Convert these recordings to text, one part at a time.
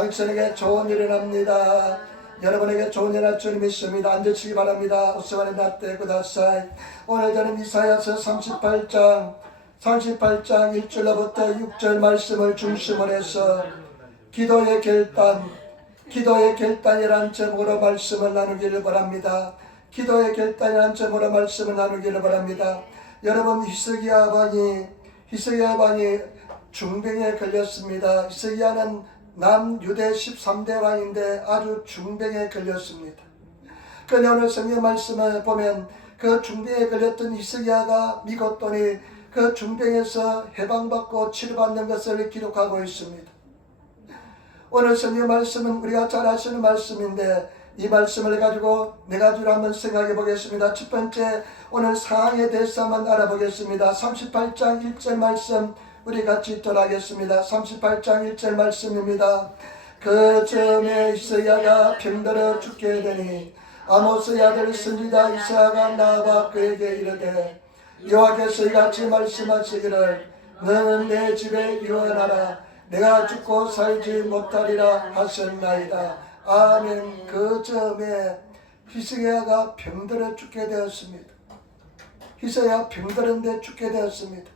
당신에게 좋은 일이 납니다. 여러분에게 좋은 일 날 줄 믿습니다. 앉으시기 바랍니다. 오스만의 나때 구다사이. 오늘 저는 이사야서 38장 1절로부터 6절 말씀을 중심으로 해서 기도의 결단이란 제목으로 말씀을 나누기를 바랍니다. 기도의 결단이란 제목으로 말씀을 나누기를 바랍니다. 여러분, 히스기야 왕이 중병에 걸렸습니다. 히스기야는 남유대 13대 왕인데 아주 중병에 걸렸습니다. 그런데 오늘 성경 말씀을 보면 그 중병에 걸렸던 히스기야가 믿었더니 그 중병에서 해방받고 치료받는 것을 기록하고 있습니다. 오늘 성경 말씀은 우리가 잘 아시는 말씀인데 이 말씀을 가지고 네 가지로 한번 생각해 보겠습니다. 첫 번째, 오늘 상황에 대해서 한번 알아보겠습니다. 38장 1절 말씀 우리 같이 읽도록 하겠습니다. 38장 1절 말씀입니다. 그 즈음에 히스기야가 병들어 죽게 되니 아모스의 아들 선지자 이사야가 나와 그에게 이르되 여호와께서 이같이 말씀하시기를 너는 내 집에 유언하라 내가 죽고 살지 못하리라 하셨나이다. 아멘. 그 즈음에 히스기야가 병들어 죽게 되었습니다. 히스기야가 병들었는데 죽게 되었습니다.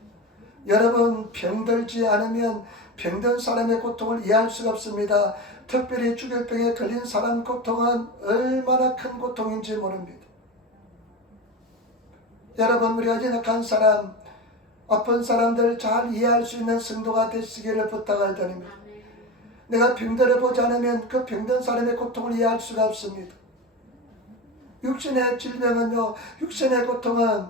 여러분, 병들지 않으면 병든 사람의 고통을 이해할 수가 없습니다. 특별히 주결병에 걸린 사람 고통은 얼마나 큰 고통인지 모릅니다. 여러분, 우리가 연약한 사람, 아픈 사람들 잘 이해할 수 있는 성도가 되시기를 부탁을 드립니다. 내가 병들어 보지 않으면 그 병든 사람의 고통을 이해할 수가 없습니다. 육신의 질병은요, 육신의 고통은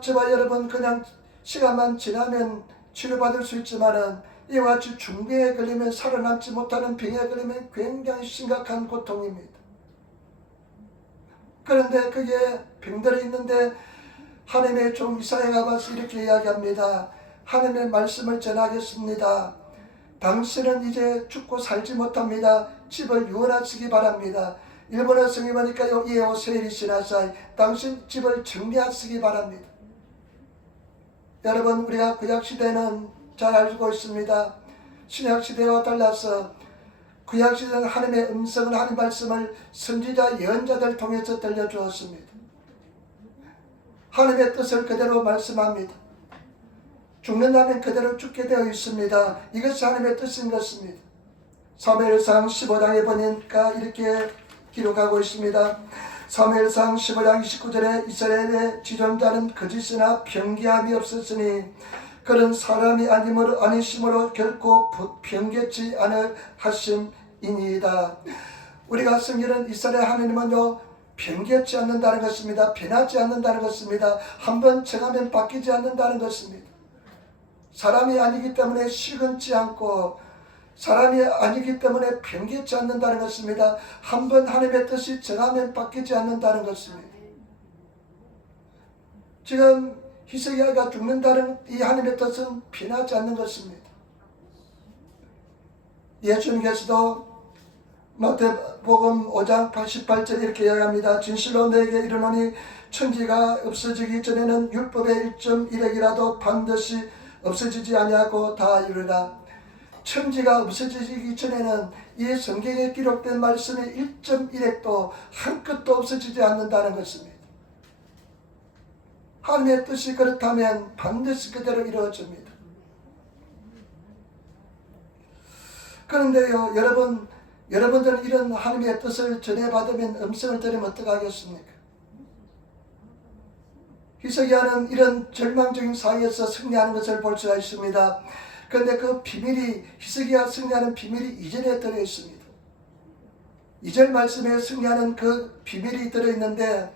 저와 여러분 그냥 시간만 지나면 치료받을 수 있지만은 이와 같이 중병에 걸리면 살아남지 못하는 병에 걸리면 굉장히 심각한 고통입니다. 그런데 그게 병들어 있는데 하나님의 종 이사야가 와서 이렇게 이야기합니다. 하나님의 말씀을 전하겠습니다. 당신은 이제 죽고 살지 못합니다. 집을 유언하시기 바랍니다. 일본어 성경 보니까 이에오 세리시나사이, 당신 집을 정리하시기 바랍니다. 여러분, 우리가 구약시대는 잘 알고 있습니다. 신약시대와 달라서 구약시대는 하나님의 음성을, 하나님 말씀을 선지자 예언자들 통해서 들려주었습니다. 하나님의 뜻을 그대로 말씀합니다. 죽는다면 그대로 죽게 되어 있습니다. 이것이 하나님의 뜻인 것입니다. 사무엘상 15장에 보니까 이렇게 기록하고 있습니다. 사무엘상 15장 29절에 이스라엘의 지존자는 거짓이나 변기함이 없었으니 그런 사람이 아니심으로 결코 변개치 않을 하심이니이다. 우리가 성경은 이스라엘 하나님은요, 변개치 않는다는 것입니다. 변하지 않는다는 것입니다. 한번 정하면 바뀌지 않는다는 것입니다. 사람이 아니기 때문에 시건치 않고 사람이 아니기 때문에 변개치 않는다는 것입니다. 한번 하나님의 뜻이 정하면 바뀌지 않는다는 것입니다. 지금 히스기야가 죽는다는 이 하나님의 뜻은 변하지 않는 것입니다. 예수님께서도 마태복음 5장 88절 이렇게 이야기합니다. 진실로 너에게 이르노니 천지가 없어지기 전에는 율법의 1.1핵이라도 반드시 없어지지 아니하고 다 이르라. 천지가 없어지기 전에는 이 성경에 기록된 말씀의 1.1핵도 한 끗도 없어지지 않는다는 것입니다. 하나님의 뜻이 그렇다면 반드시 그대로 이루어집니다. 그런데요, 여러분들은 이런 하나님의 뜻을 전해받으면 음성을 들으면 어떡하겠습니까? 히스기야는 이런 절망적인 상황에서 승리하는 것을 볼 수가 있습니다. 그런데 그 비밀이, 히스기야 승리하는 비밀이 2절에 들어있습니다. 2절 말씀에 승리하는 그 비밀이 들어있는데,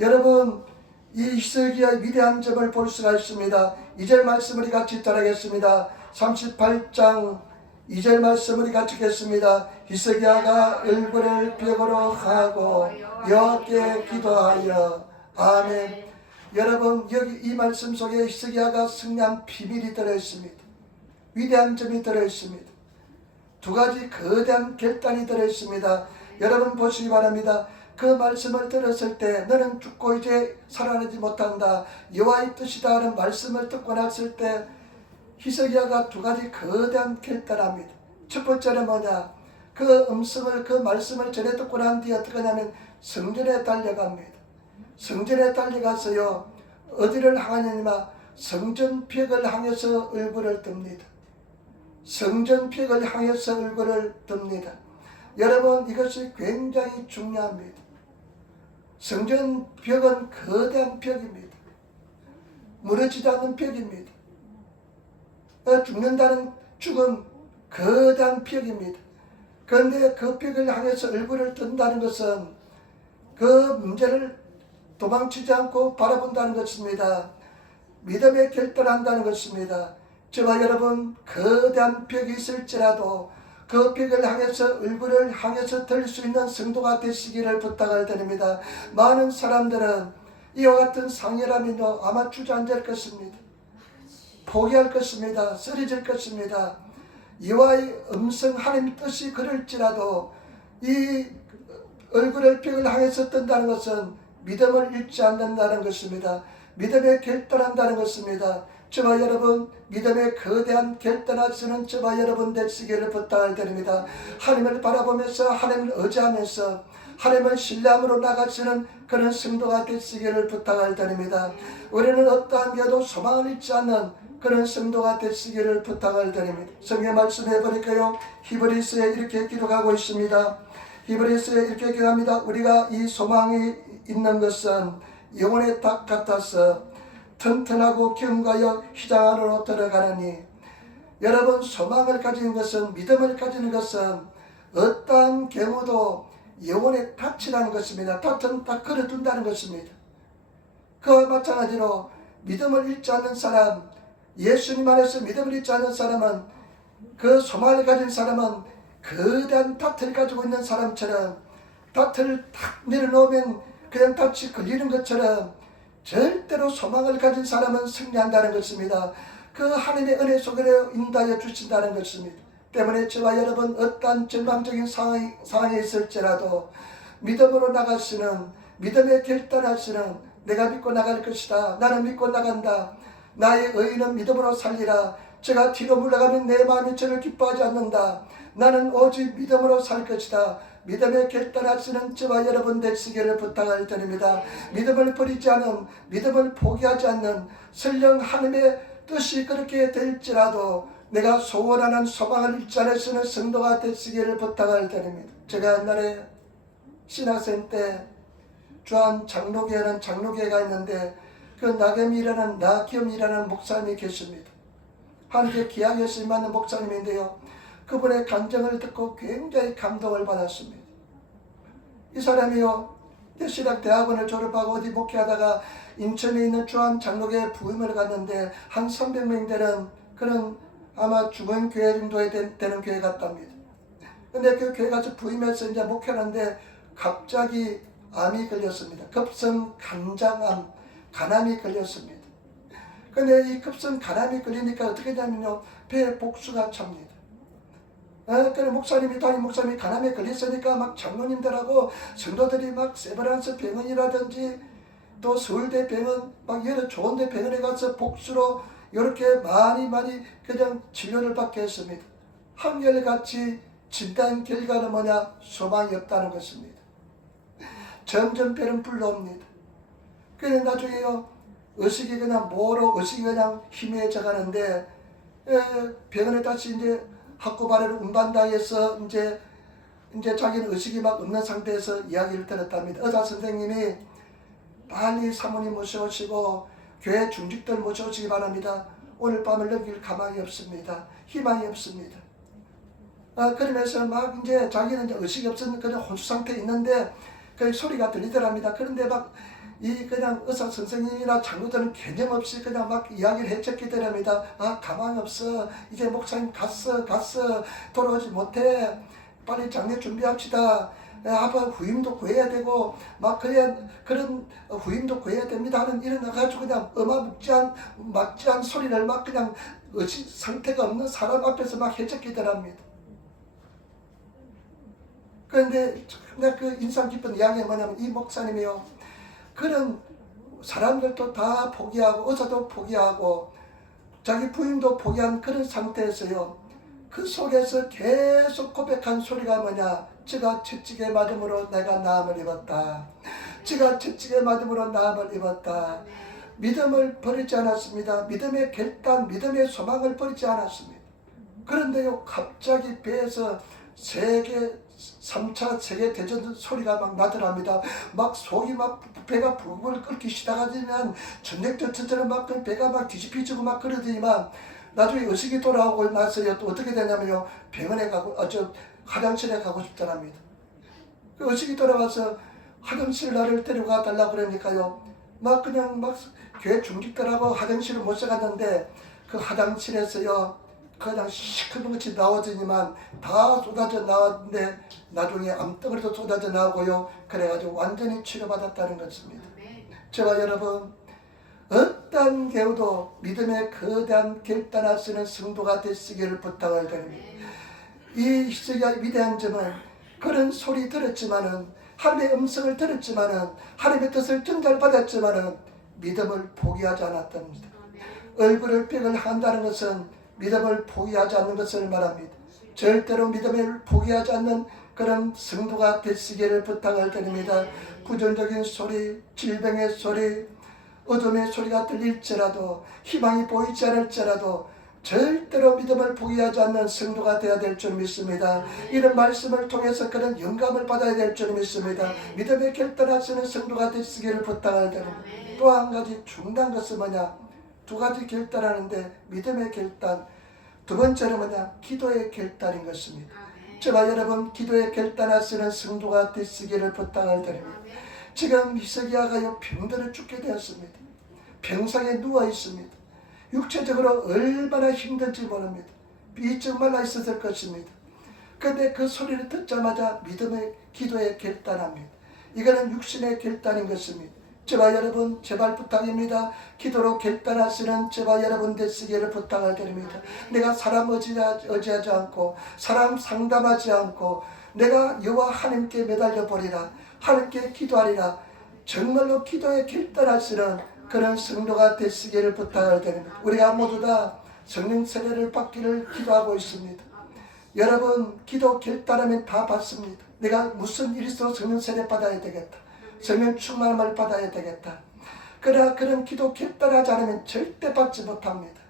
여러분, 이 히스기야의 위대한 점을 볼 수가 있습니다. 2절 말씀 우리 같이 따라하겠습니다. 38장 2절 말씀 우리 같이 읽겠습니다. 히스기야가 얼굴을 벽으로 하고 여호와께 기도하여. 아멘. 여러분, 여기 이 말씀 속에 히스기야가 승리한 비밀이 들어있습니다. 위대한 점이 들어있습니다. 두 가지 거대한 결단이 들어있습니다. 여러분 보시기 바랍니다. 그 말씀을 들었을 때 너는 죽고 이제 살아나지 못한다, 여호와의 뜻이다 하는 말씀을 듣고 났을 때 히스기야가 두 가지 거대한 결단합니다. 첫 번째는 뭐냐? 그 음성을, 그 말씀을 전해 듣고 난 뒤에 어떻게 하냐면 성전에 달려갑니다. 성전에 달려가서요, 어디를 향하냐면 성전벽을 향해서 얼굴을 듭니다. 성전벽을 향해서 얼굴을 듭니다. 여러분, 이것이 굉장히 중요합니다. 성전벽은 거대한 벽입니다. 무너지지 않는 벽입니다. 죽는다는 죽음, 거대한 벽입니다. 그런데 그 벽을 향해서 얼굴을 든다는 것은 그 문제를 도망치지 않고 바라본다는 것입니다. 믿음에 결단한다는 것입니다. 저와 여러분, 거대한 벽이 있을지라도 그 벽을 향해서 얼굴을 향해서 들 수 있는 성도가 되시기를 부탁을 드립니다. 많은 사람들은 이와 같은 상해라면요 아마 주저앉을 것입니다. 포기할 것입니다. 쓰러질 것입니다. 여호와의 음성, 하나님 뜻이 그럴지라도 이 얼굴을 벽을 향해서 뜬다는 것은 믿음을 잃지 않는다는 것입니다. 믿음에 결단한다는 것입니다. 저와 여러분, 믿음의 거대한 결단하시는 저와 여러분 되시기를 부탁을 드립니다. 하나님을 바라보면서 하나님을 의지하면서 하나님을 신뢰함으로 나가시는 그런 성도가 되시기를 부탁을 드립니다. 우리는 어떠한 게도 소망을 잃지 않는 그런 성도가 되시기를 부탁을 드립니다. 성경 말씀해 보니까요, 히브리서에 이렇게 기록하고 있습니다. 히브리서에 이렇게 기록합니다. 우리가 이 소망이 있는 것은 영혼의 닭 같아서 튼튼하고 견고하여 휘장 안으로 들어가느니. 여러분, 소망을 가지는 것은, 믿음을 가지는 것은 어떠한 경우도 영혼의 닻이라는 것입니다. 덫은 딱 걸어둔다는 것입니다. 그와 마찬가지로 믿음을 잃지 않는 사람, 예수님 안에서 믿음을 잃지 않는 사람은, 그 소망을 가진 사람은 거대한 덫을 가지고 있는 사람처럼, 덫을 탁 내려놓으면 그냥 덫이 걸리는 것처럼 절대로 소망을 가진 사람은 승리한다는 것입니다. 그 하나님의 은혜 속으로 인도하여 주신다는 것입니다. 때문에 저와 여러분, 어떠한 절망적인 상황에 있을지라도 믿음으로 나가시는, 믿음에 결단하시는, 내가 믿고 나갈 것이다, 나는 믿고 나간다, 나의 의인은 믿음으로 살리라, 제가 뒤로 물러가면 내 마음이 저를 기뻐하지 않는다, 나는 오직 믿음으로 살 것이다, 믿음에 결단하시는 저와 여러분 되시기를 부탁을 드립니다. 믿음을 버리지 않은, 믿음을 포기하지 않는, 설령 하나님의 뜻이 그렇게 될지라도 내가 소원하는 소망을 잃지 않으시는 성도가 되시기를 부탁을 드립니다. 제가 옛날에 신학생 때 주한 장로교회는 장로교회가 있는데 그 나겸이라는 목사님이 계십니다. 한국의 기양에서 임하는 목사님인데요, 그분의 간증을 듣고 굉장히 감동을 받았습니다. 이 사람이요, 신학대학원을 졸업하고 어디 목회하다가 인천에 있는 주한 장로교회 부임을 갔는데 한 300명 되는 그런 아마 중원교회 정도에 되는 교회 같답니다. 근데 그 교회 가서 부임해서 이제 목회하는데 갑자기 암이 걸렸습니다. 급성 간장암, 간암이 걸렸습니다. 근데 이 급성 간암이 걸리니까 어떻게 되냐면요, 배에 복수가 찹니다. 그래 담임 목사님이 간암에 걸렸으니까 막 장로님들하고 성도들이 막 세브란스 병원이라든지 또 서울대 병원, 막 여러 좋은데 병원에 가서 복수로 이렇게 많이 그냥 진료를 받게 했습니다. 한결같이 진단 결과는 뭐냐? 소망이 없다는 것입니다. 점점 배는 불러옵니다. 그래 나중에요, 의식이 그냥 의식이 그냥 희미해져 가는데, 병원에 다시 이제 학고발해를 운반당해서 이제 자기는 의식이 막 없는 상태에서 이야기를 들었답니다. 의사 선생님이 빨리 사모님 모셔오시고 교회 중직들 모셔오시기 바랍니다. 오늘 밤을 넘길 가망이 없습니다. 희망이 없습니다. 그러면서 막 이제 자기는 이제 의식이 없는 그냥 혼수 상태에 있는데 그 소리가 들리더랍니다. 그런데 막 그냥 의사 선생님이나 장로들은 개념 없이 그냥 막 이야기를 해쳤기 때문입니다. 가망이 없어. 이제 목사님 갔어. 돌아오지 못해. 빨리 장례 준비합시다. 아빠 후임도 구해야 되고 막 그런 후임도 구해야 됩니다 하는 일어나가지고 그냥 막지한 소리를 막 그냥 의식 상태가 없는 사람 앞에서 막 해쳤기더랍니다. 그런데 그 인상 깊은 이야기가 뭐냐면, 이 목사님이요, 그런 사람들도 다 포기하고 의사도 포기하고 자기 부인도 포기한 그런 상태에서요, 그 속에서 계속 고백한 소리가 뭐냐? 주가 채찍에 맞음으로 내가 나음을 입었다. 주가 채찍에 맞음으로 나음을 입었다. 믿음을 버리지 않았습니다. 믿음의 결단, 믿음의 소망을 버리지 않았습니다. 그런데요, 갑자기 배에서 3차 세계대전 소리가 막 나더랍니다. 막 속이 막 배가 부글부글 끓기 시작하면 전쟁터처럼 막 배가 막 뒤집히지고 막 그러더니만 나중에 의식이 돌아오고 나서요, 또 어떻게 되냐면요, 병원에 가고, 화장실에 가고 싶다랍니다. 그 의식이 돌아와서 화장실 나를 데려가 달라고 그러니까요, 막 그냥 막 교회 중직들하고 화장실을 못 써갔는데 그 화장실에서요, 그냥 시커멓이 나오더니만 다 쏟아져 나왔는데 나중에 암덩어리도 쏟아져 나오고요. 그래가지고 완전히 치료받았다는 것입니다. 저와 여러분, 어떤 경우도 믿음의 거대한 결단을 쓰는 성도가 되시기를 부탁을 드립니다. 이 히스기야 위대한 점은 그런 소리 들었지만은, 하나님의 음성을 들었지만은, 하나님의 뜻을 전달 받았지만은 믿음을 포기하지 않았답니다. 얼굴을 벽을 한다는 것은 믿음을 포기하지 않는 것을 말합니다. 절대로 믿음을 포기하지 않는 그런 성도가 되시기를 부탁을 드립니다. 부정적인 소리, 질병의 소리, 어둠의 소리가 들릴지라도, 희망이 보이지 않을지라도 절대로 믿음을 포기하지 않는 성도가 되어야 될 줄 믿습니다. 이런 말씀을 통해서 그런 영감을 받아야 될 줄 믿습니다. 믿음의 결단하시는 성도가 되시기를 부탁을 드립니다. 또 한 가지 중요한 것은 뭐냐? 두 가지 결단하는데 믿음의 결단, 두 번째는 뭐냐? 기도의 결단인 것입니다. 저와 여러분, 기도의 결단하시는 성도가 되시기를 부탁을 드립니다. 지금 히스기야가 병들어 죽게 되었습니다. 병상에 누워 있습니다. 육체적으로 얼마나 힘든지 모릅니다. 비쩍 말라 있었을 것입니다. 그런데 그 소리를 듣자마자 믿음의 기도에 결단합니다. 이거는 육신의 결단인 것입니다. 저와 여러분, 제발 부탁입니다. 기도로 결단하시는 저와 여러분 되시기를 부탁을 드립니다. 내가 사람 의지하지 않고, 사람 상담하지 않고, 내가 여호와 하나님께 매달려 버리라, 하나님께 기도하리라, 정말로 기도에 결단하시는 그런 성도가 되시기를 부탁을 드립니다. 우리가 모두 다 성령 세례를 받기를 기도하고 있습니다. 여러분, 기도 결단하면 다 받습니다. 내가 무슨 일이 있어 성령 세례 받아야 되겠다, 성령 충만함을 받아야 되겠다. 그러나 그런 기도 결단하지 않으면 절대 받지 못합니다.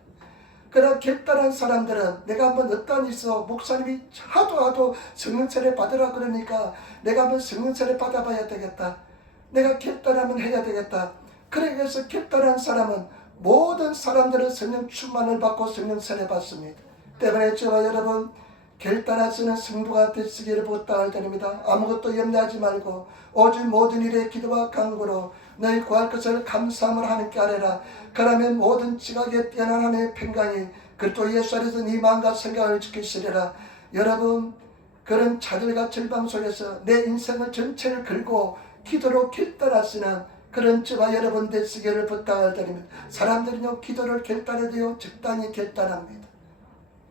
그러나 결단한 사람들은 내가 한번 어떠한 일이 있어 목사님이 하도 성령 세례 받으라 그러니까 내가 한번 성령 세례 받아봐야 되겠다, 내가 결단하면 해야 되겠다. 그래서 결단한 사람은 모든 사람들은 성령 충만을 받고 성령 세례 받습니다. 때문에 저와 여러분, 결단하시는 성도가 되시기를 부탁을 드립니다. 아무것도 염려하지 말고 오직 모든 일에 기도와 간구로 너희 구할 것을 감사함을 하나님께 아뢰라. 그러면 모든 지각에 뛰어난 하나님의 평강이 그리스도 예수 안에서 네 마음과 생각을 지키시리라. 여러분, 그런 차별과 절망 속에서 내 인생을 전체를 걸고 기도로 결단하시는 그런 저와 여러분 되시기를 부탁을 드립니다. 사람들은요, 기도를 결단해야 돼요. 적당히 결단합니다.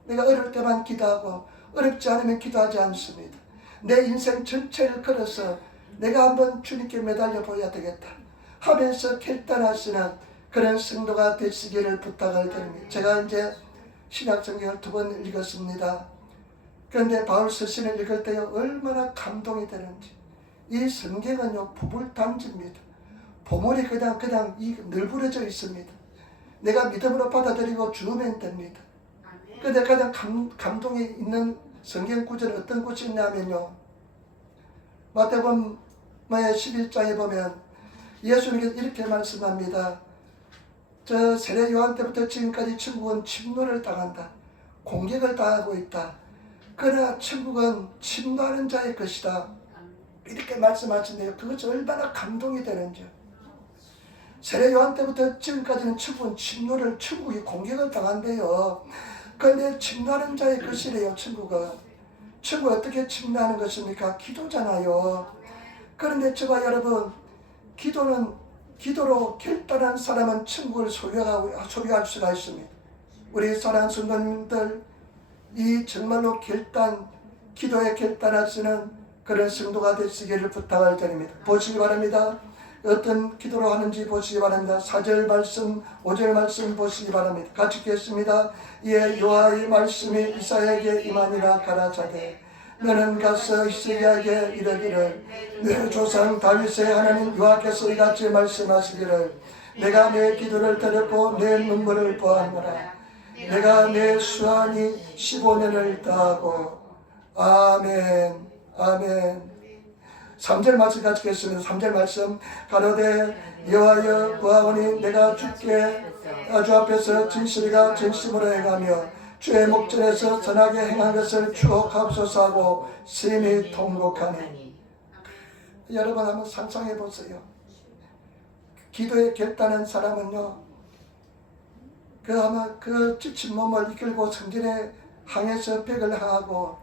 내가 어려울 때만 기도하고 어렵지 않으면 기도하지 않습니다. 내 인생 전체를 걸어서 내가 한번 주님께 매달려 보여야 되겠다 하면서 결단하시는 그런 성도가 되시기를 부탁을 드립니다. 제가 이제 신약성경을 2번 읽었습니다. 그런데 바울 서신을 읽을 때요, 얼마나 감동이 되는지. 이 성경은요, 부불단지입니다. 보물이 그냥 널브러져 있습니다. 내가 믿음으로 받아들이고 주면 됩니다. 그런데 가장 감동이 있는 성경 구절은 어떤 구절이 있냐면요, 마태복음 11장에 보면 예수님께서 이렇게 말씀합니다. 저 세례 요한 때부터 지금까지 천국은 침노를 당한다, 공격을 당하고 있다. 그러나 천국은 침노하는 자의 것이다, 이렇게 말씀하시는데요, 그것이 얼마나 감동이 되는지요. 세례 요한 때부터 지금까지는 천국은 천국이 공격을 당한대요. 그런데 침노하는 자의 것이래요. 천국은 어떻게 침노하는 것입니까? 기도잖아요. 그런데 저와 여러분, 기도로 결단한 사람은 천국을 소유할 수가 있습니다. 우리 사랑하는 성도님들, 이 정말로 기도에 결단하시는 그런 성도가 되시기를 부탁을 드립니다. 보시기 바랍니다. 어떤 기도로 하는지 보시기 바랍니다. 4절 말씀, 5절 말씀 보시기 바랍니다. 같이 읽겠습니다. 이에 여호와의 말씀이 이사야에게 임하니라 가라사대 너는 가서 히스기야에게 이르기를 내 조상 다윗의 하나님 여호와께서 이같이 말씀하시기를 내가 내 기도를 들었고 내 눈물을 보았노라. 내가 내 수완이 15년을 다하고 아멘 아멘. 3절 말씀 같이 읽겠습니다. 3절 말씀 가로되 여호와여 구하오니 내가 주께 주 앞에서 진실과 진심으로 행하며 주의 목전에서 선하게 행한 것을 추억하옵소서 하고 심히 통곡하니. 여러분 한번 상상해 보세요. 기도에 결단한 사람은요, 아마 그 지친 몸을 이끌고 성전에 항해서 벽을 향하고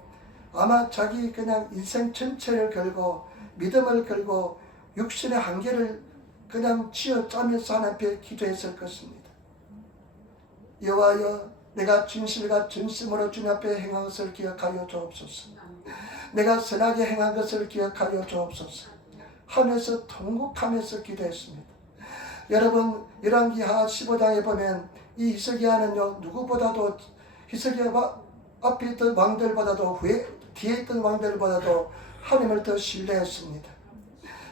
아마 자기 그냥 인생 전체를 걸고 믿음을 걸고 육신의 한계를 그냥 쥐어짜면서 하나님 앞에 기도했을 것입니다. 여호와여 내가 진실과 진심으로 주님 앞에 행한 것을 기억하여 주옵소서. 내가 선하게 행한 것을 기억하여 주옵소서 하면서 통곡하면서 기도했습니다. 여러분 열왕기하 15장에 보면 이 히스기야는요 누구보다도 히스기야 앞에 있던 왕들보다도 뒤에 있던 왕들보다도 하나님을 더 신뢰했습니다.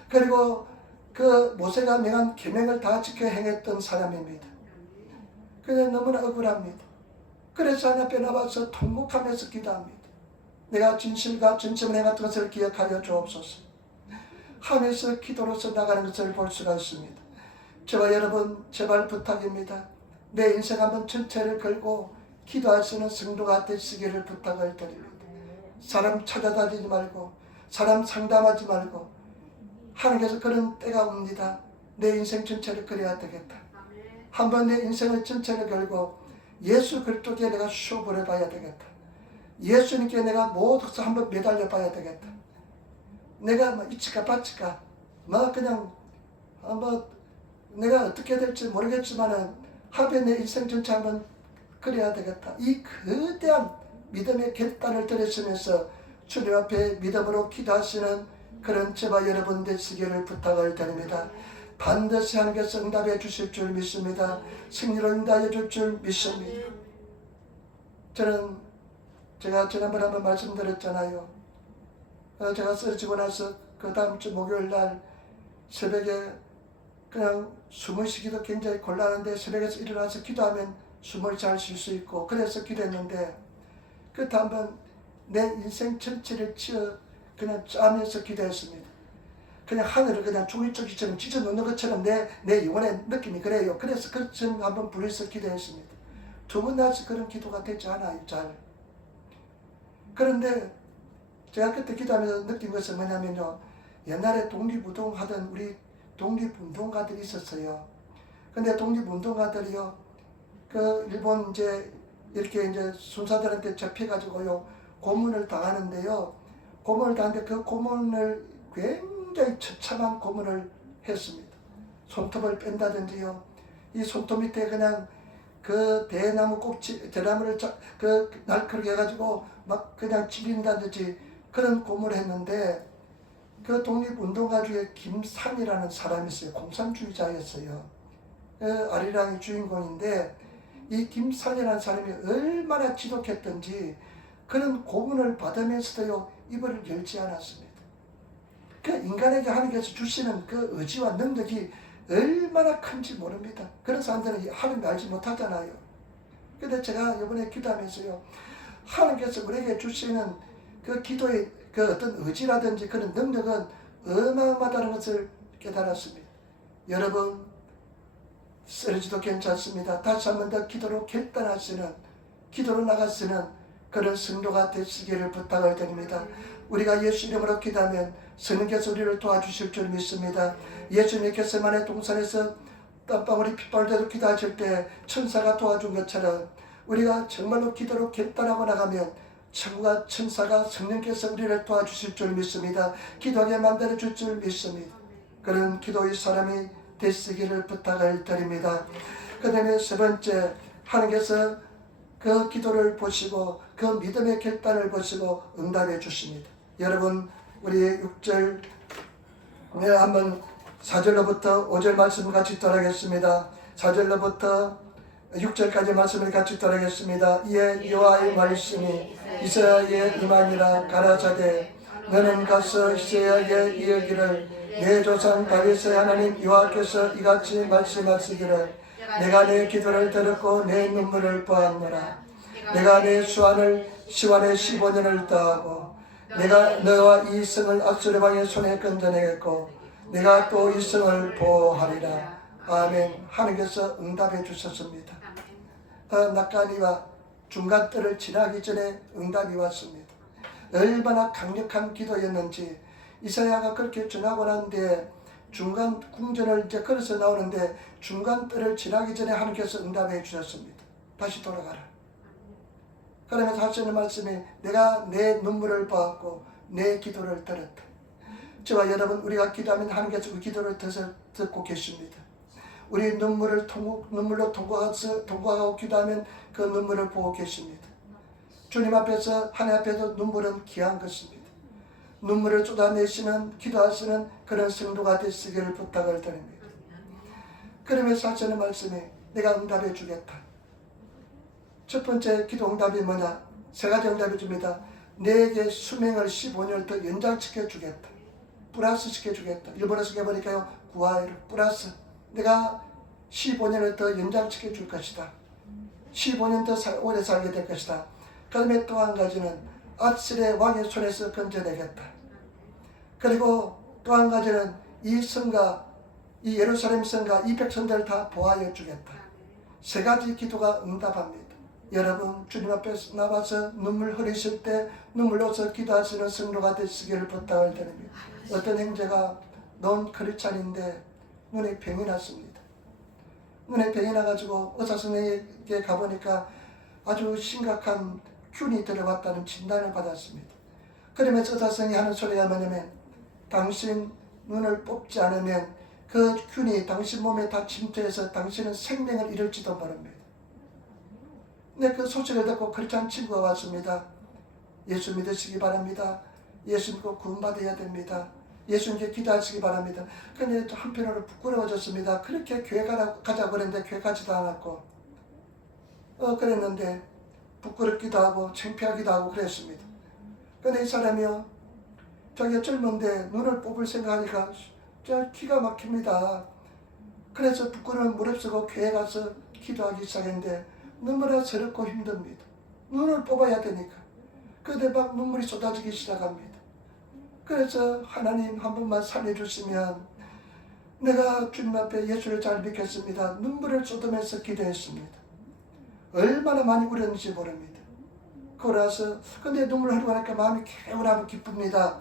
그리고 그 모세가 명한 계명을 다 지켜 행했던 사람입니다. 그래서 너무나 억울합니다. 그래서 하나님 앞에 나와서 통곡하면서 기도합니다. 내가 진실과 진심을 행했던 것을 기억하여 주옵소서 하면서 기도로서 나가는 것을 볼 수가 있습니다. 저와 여러분 제발 부탁입니다. 내 인생 한번 전체를 걸고 기도할 수 있는 성도가 되시기를 부탁을 드립니다. 사람 찾아다니지 말고 사람 상담하지 말고 하나님께서 그런 때가 옵니다. 내 인생 전체를 그려야 되겠다. 한번 내 인생을 전체를 걸고 예수 그리스도께 내가 수업을 해봐야 되겠다. 예수님께 내가 모두 한번 매달려 봐야 되겠다. 내가 뭐 이치까 바치까 뭐 그냥 내가 어떻게 될지 모르겠지만은 하루에 내 인생 전체 한번 그려야 되겠다. 이 거대한 믿음의 결단을 들으시면서 주님 앞에 믿음으로 기도하시는 그런 저와 여러분 되시기를 부탁을 드립니다. 반드시 하나님께서 응답해 주실 줄 믿습니다. 승리로 응답해 줄 줄 믿습니다. 제가 지난번에 한번 말씀드렸잖아요. 제가 쓰러지고 나서 그 다음 주 목요일 날 새벽에 그냥 숨을 쉬기도 굉장히 곤란한데 새벽에서 일어나서 기도하면 숨을 잘 쉴 수 있고 그래서 기도했는데 그때 한번 내 인생 전체를 그냥 짜면서 기도했습니다. 그냥 하늘을 그냥 종이조기처럼 찢어 놓는 것처럼 내 영혼의 느낌이 그래요. 그래서 그처럼 한번 부르서 기도했습니다. 두 번 나서 그런 기도가 되지 않아요. 잘. 그런데 제가 그때 기도하면서 느낀 것은 뭐냐면요. 옛날에 독립운동하던 우리 독립운동가들이 있었어요. 근데 독립운동가들이요. 일본 이렇게 순사들한테 잡혀가지고요. 고문을 당하는데요. 고문을 당하는데 그 고문을 굉장히 처참한 고문을 했습니다. 손톱을 뺀다든지요. 이 손톱 밑에 그냥 그 대나무 대나무를 날카롭게 해가지고 막 그냥 찌른다든지 그런 고문을 했는데 그 독립운동가 중에 김상이라는 사람이 있어요. 공산주의자였어요. 아리랑의 주인공인데 이 김상이라는 사람이 얼마나 지독했던지 그런 고문을 받으면서도요 입을 열지 않았습니다. 그 인간에게 하나님께서 주시는 그 의지와 능력이 얼마나 큰지 모릅니다. 그런 사람들은 하나님 알지 못하잖아요. 근데 제가 이번에 기도하면서요 하나님께서 우리에게 주시는 그 기도의 그 어떤 의지라든지 그런 능력은 어마어마하다는 것을 깨달았습니다. 여러분 쓰러지도 괜찮습니다. 다시 한 번 더 기도로 결단하시는 기도로 나가시는 그런 성도가 되시기를 부탁을 드립니다. 우리가 예수 이름으로 기도하면 성령께서 우리를 도와주실 줄 믿습니다. 예수님께서 만의 동산에서 땀방울이 핏발되도록 기도하실 때 천사가 도와준 것처럼 우리가 정말로 기도로 결단하고 나가면 천국과 천사가 성령께서 우리를 도와주실 줄 믿습니다. 기도하게 만들어줄 줄 믿습니다. 그런 기도의 사람이 되시기를 부탁을 드립니다. 그 다음에 세 번째, 하나님께서 그 기도를 보시고 그 믿음의 결단을 보시고 응답해 주십니다. 여러분 우리 6절 한번 4절로부터 5절 말씀을 같이 읽도록하겠습니다. 4절로부터 6절까지 말씀을 같이 읽도록하겠습니다. 이에 여호와의 말씀이 이사야에게 임하니라. 가라사대 너는 가서 이사야에게 이르기를 내 조상 다윗의 하나님 여호와께서 이같이 말씀하시기를 내가 내 기도를 들었고 내 눈물을 보았노라. 내가 내 시완의 15년을 더하고 내가 너와 이 성을 앗수르 왕의 손에 건져내겠고 내가 또 이 성을 보호하리라. 아멘. 하나님께서 응답해 주셨습니다. 낙관이와 중간때를 지나기 전에 응답이 왔습니다. 얼마나 강력한 기도였는지 이사야가 그렇게 전하고 난 뒤에 중간 궁전을 이제 걸어서 나오는데 중간때를 지나기 전에 하나님께서 응답해 주셨습니다. 다시 돌아가라. 그러면서 하시는 말씀이 내가 내 눈물을 보았고 내 기도를 들었다. 저와 여러분 우리가 기도하면 하나님께서 그 기도를 듣고 계십니다. 우리 눈물로 통과하고 기도하면 그 눈물을 보고 계십니다. 주님 앞에서 하나님 앞에서 눈물은 귀한 것입니다. 눈물을 쏟아내시는 기도하시는 그런 성도가 되시기를 부탁을 드립니다. 그러면서 하시는 말씀이 내가 응답해 주겠다. 첫 번째 기도 응답이 뭐냐? 세 가지 응답해 줍니다. 내게 수명을 15년을 더 연장시켜 주겠다. 플러스 시켜주겠다. 일본어서 해보니까요. 구하이를 플러스 내가 15년을 더 연장시켜 줄 것이다. 15년 더 오래 살게 될 것이다. 그 다음에 또 한 가지는 앗셀의 왕의 손에서 건져내겠다. 그리고 또 한 가지는 이 성과 이 예루살렘 성과 이 백성들을 다 보호하여 주겠다. 세 가지 기도가 응답합니다. 여러분 주님 앞에 나와서 눈물 흘리실 때 눈물로서 기도하시는 성도가 되시기를 부탁을 드립니다. 어떤 형제가 논 크리스찬인데 눈에 병이 났습니다. 눈에 병이 나가지고 의사 선생님에게 가보니까 아주 심각한 균이 들어왔다는 진단을 받았습니다. 그러면서 의사 선생님이 하는 소리가 뭐냐면 당신 눈을 뽑지 않으면 그 균이 당신 몸에 다 침투해서 당신은 생명을 잃을지도 모릅니다. 근데 그 소식을 듣고 크리스찬 친구가 왔습니다. 예수 믿으시기 바랍니다. 예수 믿고 구원받아야 됩니다. 예수님께 기도하시기 바랍니다. 그런데 한편으로 부끄러워졌습니다. 그렇게 교회 가자고 그랬는데 교회 가지도 않았고 그랬는데 부끄럽기도 하고 창피하기도 하고 그랬습니다. 그런데 이 사람이요 자기가 젊은데 눈을 뽑을 생각하니까 진짜 기가 막힙니다. 그래서 부끄러운 무릅쓰고 교회 가서 기도하기 시작했는데 너무나 서럽고 힘듭니다. 눈을 뽑아야 되니까. 그런데 막 눈물이 쏟아지기 시작합니다. 그래서 하나님 한 번만 살려주시면 내가 주님 앞에 예수를 잘 믿겠습니다. 눈물을 쏟으면서 기도했습니다. 얼마나 많이 울었는지 모릅니다. 그러나서 근데 눈물 흘리고 나니까 마음이 개운하고 기쁩니다.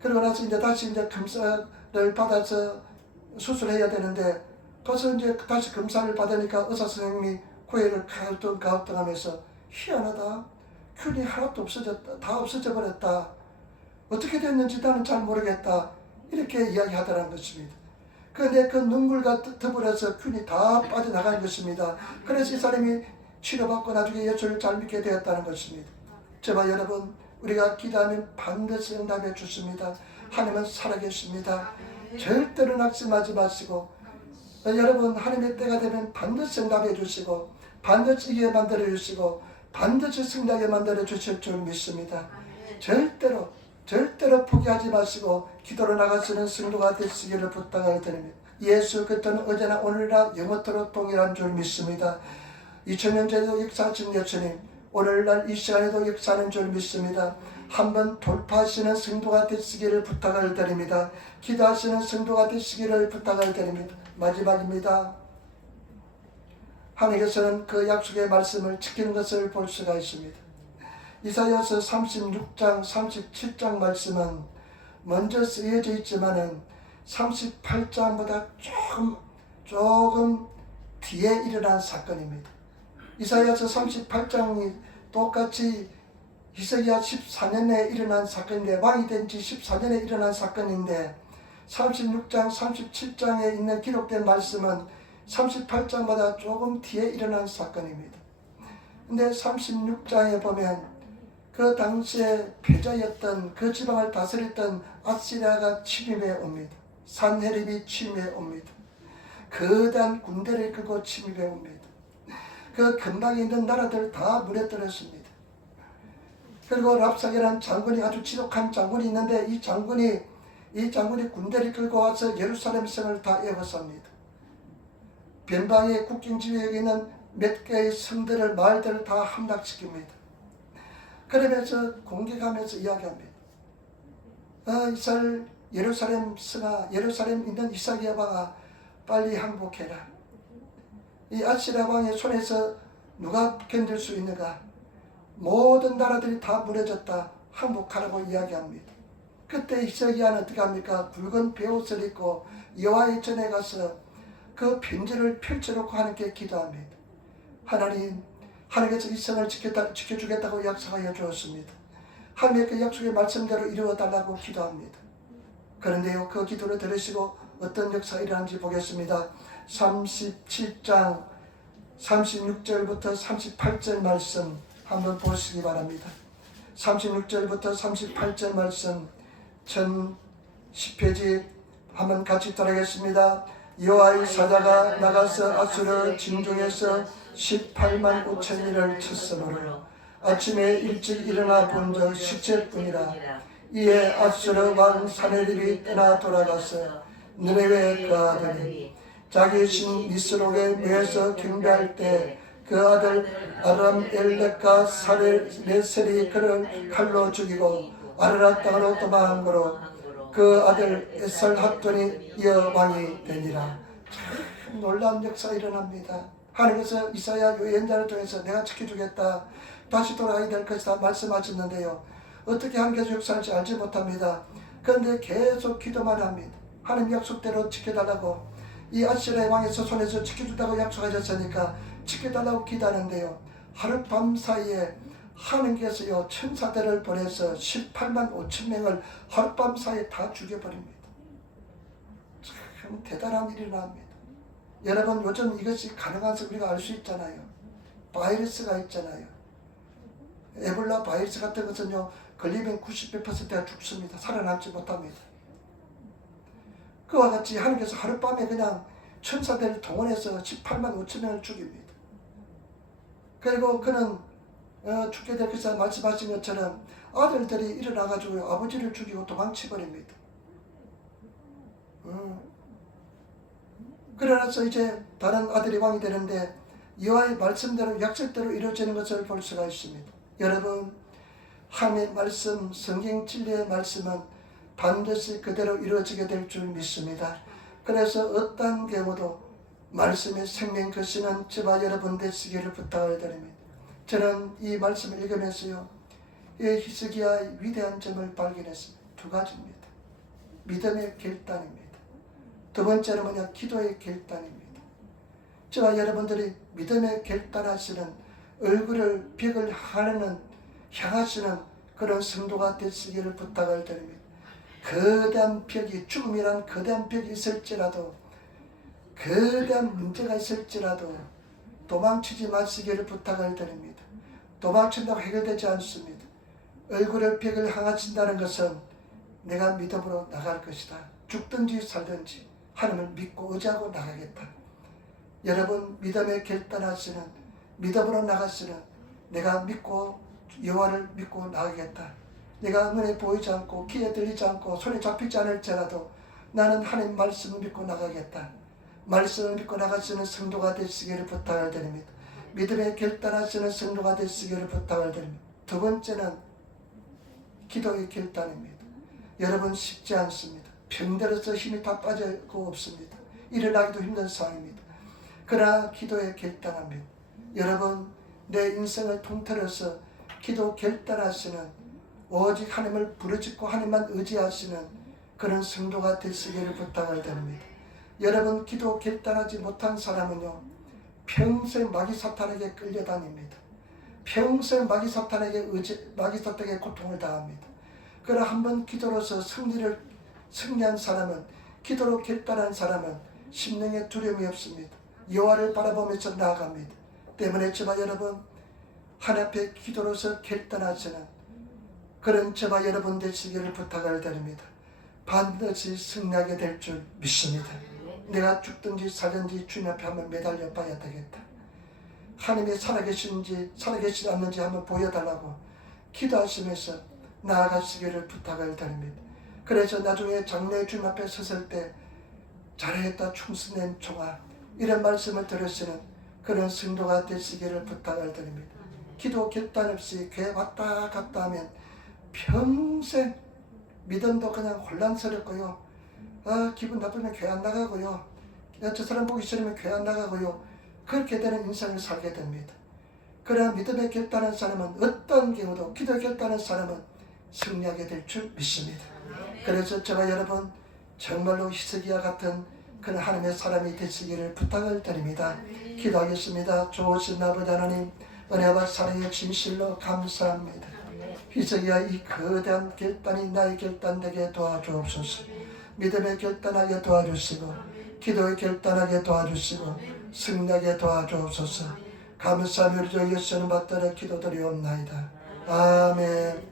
그러고 나서 이제 다시 이제 검사를 받아서 수술해야 되는데 가서 이제 다시 검사를 받으니까 의사 선생님이 고개를 가우뚱가우뚱하면서 희한하다. 균이 하나도 없어졌다. 다 없어져 버렸다. 어떻게 됐는지 나는 잘 모르겠다. 이렇게 이야기하더라는 것입니다. 그런데 그 눈물과 더불어서 균이 다 빠져나간 것입니다. 그래서 이 사람이 치료받고 나중에 예수를 잘 믿게 되었다는 것입니다. 저와 여러분 우리가 기도하면 반드시 응답해 주십니다. 하나님은 살아계십니다. 절대로 낙심하지 마시고 여러분 하나님의 때가 되면 반드시 응답해 주시고 반드시 이기게 만들어 주시고 반드시 승리하게 만들어 주실 줄 믿습니다. 절대로 포기하지 마시고 기도로 나가시는 성도가 되시기를 부탁을 드립니다. 예수 그리스도는 어제나 오늘이나 영원토록 동일한 줄 믿습니다. 2000년 전에도 역사하신 예수님 오늘날 이 시간에도 역사하는 줄 믿습니다. 한번 돌파하시는 성도가 되시기를 부탁을 드립니다. 기도하시는 성도가 되시기를 부탁을 드립니다. 마지막입니다. 하나님께서는 그 약속의 말씀을 지키는 것을 볼 수가 있습니다. 이사야서 36장 37장 말씀은 먼저 쓰여져 있지만은 38장보다 조금 뒤에 일어난 사건입니다. 이사야서 38장이 똑같이 히스기야 14년에 일어난 사건인데 왕이 된 지 14년에 일어난 사건인데 36장 37장에 있는 기록된 말씀은 38장보다 조금 뒤에 일어난 사건입니다. 근데 36장에 보면 그 당시에 패자였던 그 지방을 다스렸던 아시리아가 침입해 옵니다. 산헤립이 침입해 옵니다. 거대한 군대를 끌고 침입해 옵니다. 그 근방에 있는 나라들 다 무너뜨렸습니다. 그리고 랍사게라는 장군이 아주 지독한 장군이 있는데 이 장군이 군대를 끌고 와서 예루살렘 성을 다 에워쌉니다. 변방의 국경 지역에 있는 몇 개의 성들을 마을들을 다 함락시킵니다. 그러면서 공격하면서 이야기합니다. 이스라엘 예루살렘 성아, 예루살렘 있는 히스기야 왕아, 빨리 항복해라. 이 아시리아 왕의 손에서 누가 견딜 수 있는가? 모든 나라들이 다 무너졌다. 항복하라고 이야기합니다. 그때 히스기야는 어떻게 합니까? 붉은 베옷을 입고 여호와의 전에 가서 그 편지를 펼쳐놓고 하나님께 기도합니다. 하나님, 하나님께서 이 성을 지켜주겠다고 약속하여 주었습니다. 하나님의 그 약속의 말씀대로 이루어달라고 기도합니다. 그런데요, 그 기도를 들으시고 어떤 역사가 일어나는지 보겠습니다. 37장 36절부터 38절 말씀 한번 보시기 바랍니다. 36절부터 38절 말씀 1010페이지 한번 같이 따라하겠습니다. 여호와의 사자가 나가서 아수르 진중에서 18만 5천리를 쳤으므로 아침에 일찍 일어나 본 적 시체뿐이라. 이에 아수르 왕 산헤립이 떠나 돌아가서 느네웨에 거하더니 자기 신 니스록의 묘에서 경배할 때 그 아들 아람 엘렉과 사레셀이 그를 칼로 죽이고 아르라 땅으로 도망한 거로 그 아들 에살핫돈이 이어 왕이 되니라. 참 놀라운 역사가 일어납니다. 하나님께서 이사야 예언자를 통해서 내가 지켜주겠다, 다시 돌아가게 될 것이다 말씀하셨는데요, 어떻게 하나님께서 역사할지 알지 못합니다. 그런데 계속 기도만 합니다. 하나님 약속대로 지켜달라고, 이 아시리아 왕의 손에서 지켜준다고 약속하셨으니까 지켜달라고 기도하는데요, 하룻밤 사이에 하나님께서요 천사들을 보내서 18만 5천 명을 하룻밤 사이에 다 죽여버립니다. 참 대단한 일이 일어납니다. 여러분, 요즘 이것이 가능한 것을 우리가 알 수 있잖아요. 바이러스가 있잖아요. 에볼라 바이러스 같은 것은요 걸리면 90%가 죽습니다. 살아남지 못합니다. 그와 같이 하나님께서 하룻밤에 그냥 천사들을 동원해서 18만 5천 명을 죽입니다. 그리고 그는 죽게 될 것이라 말씀하신 것처럼 아들들이 일어나가지고 아버지를 죽이고 도망치버립니다. 그러나서 이제 다른 아들이 왕이 되는데 여호와의 말씀대로 약속대로 이루어지는 것을 볼 수가 있습니다. 여러분, 하나님의 말씀, 성경 진리의 말씀은 반드시 그대로 이루어지게 될 줄 믿습니다. 그래서 어떤 경우도 말씀의 생명 거시는 저와 여러분 되시기를 부탁을 드립니다. 저는 이 말씀을 읽으면서요, 이 히스기야의 위대한 점을 발견했습니다. 두 가지입니다. 믿음의 결단입니다. 두 번째는 뭐냐? 기도의 결단입니다. 저와 여러분들이 믿음의 결단하시는, 얼굴을 벽을 향하시는 그런 성도가 되시기를 부탁을 드립니다. 거대한 벽이, 죽음이란 거대한 벽이 있을지라도, 거대한 문제가 있을지라도 도망치지 마시기를 부탁을 드립니다. 도망친다고 해결되지 않습니다. 얼굴을 벽을 향하신다는 것은 내가 믿음으로 나갈 것이다. 죽든지 살든지 하나님을 믿고 의지하고 나가겠다. 여러분, 믿음에 결단하시는, 믿음으로 나가시는, 내가 믿고 여호와를 믿고 나가겠다. 내가 눈에 보이지 않고 귀에 들리지 않고 손에 잡히지 않을지라도 나는 하나님 말씀을 믿고 나가겠다. 말씀을 믿고 나가시는 성도가 되시기를 부탁을 드립니다. 믿음에 결단하시는 성도가 되시기를 부탁을 드립니다. 두 번째는 기도의 결단입니다. 여러분, 쉽지 않습니다. 병들어서 힘이 다 빠지고 없습니다. 일어나기도 힘든 상황입니다. 그러나 기도에 결단합니다. 여러분, 내 인생을 통틀어서 기도 결단하시는, 오직 하나님을 부르짖고 하나님만 의지하시는 그런 성도가 되시기를 부탁을 드립니다. 여러분, 기도 결단하지 못한 사람은요 평생 마귀 사탄에게 끌려다닙니다. 평생 마귀 사탄에게 고통을 당합니다. 그러나 한번 기도로서 승리한 사람은, 기도로 결단한 사람은 심령에 두려움이 없습니다. 여호와를 바라보면서 나아갑니다. 때문에 저와 여러분, 하나님 앞에 기도로서 결단하시는 그런 저와 여러분 되시기를 부탁을 드립니다. 반드시 승리하게 될 줄 믿습니다. 내가 죽든지 살든지 주님 앞에 한번 매달려 봐야 되겠다. 하나님이 살아계신지 살아계시지 않는지 한번 보여달라고 기도하시면서 나아가시기를 부탁을 드립니다. 그래서 나중에 장래 주님 앞에 섰을 때 잘했다 충성된 종아 이런 말씀을 들으시는 그런 성도가 되시기를 부탁을 드립니다. 기도 결단 없이 교회 왔다 갔다 하면 평생 믿음도 그냥 혼란스럽고요. 기분 나쁘면 교회 안 나가고요. 저 사람 보기 싫으면 교회 안 나가고요. 그렇게 되는 인생을 살게 됩니다. 그러나 믿음에 결단한 사람은 어떤 경우도 기도에 결단한 사람은 승리하게 될 줄 믿습니다. 그래서 제가 여러분 정말로 히스기야 같은 그런 하나님의 사람이 되시기를 부탁을 드립니다. 기도하겠습니다. 좋으신 아버지 하나님 은혜와 사랑의 진실로 감사합니다. 히스기야 이 거대한 결단이 나의 결단 되게 도와주옵소서. 믿음에 결단하게 도와주시고 기도에 결단하게 도와주시고 승리하게 도와주옵소서. 감사하며 우리 주 예수님 받들어 기도드리옵나이다. 아멘.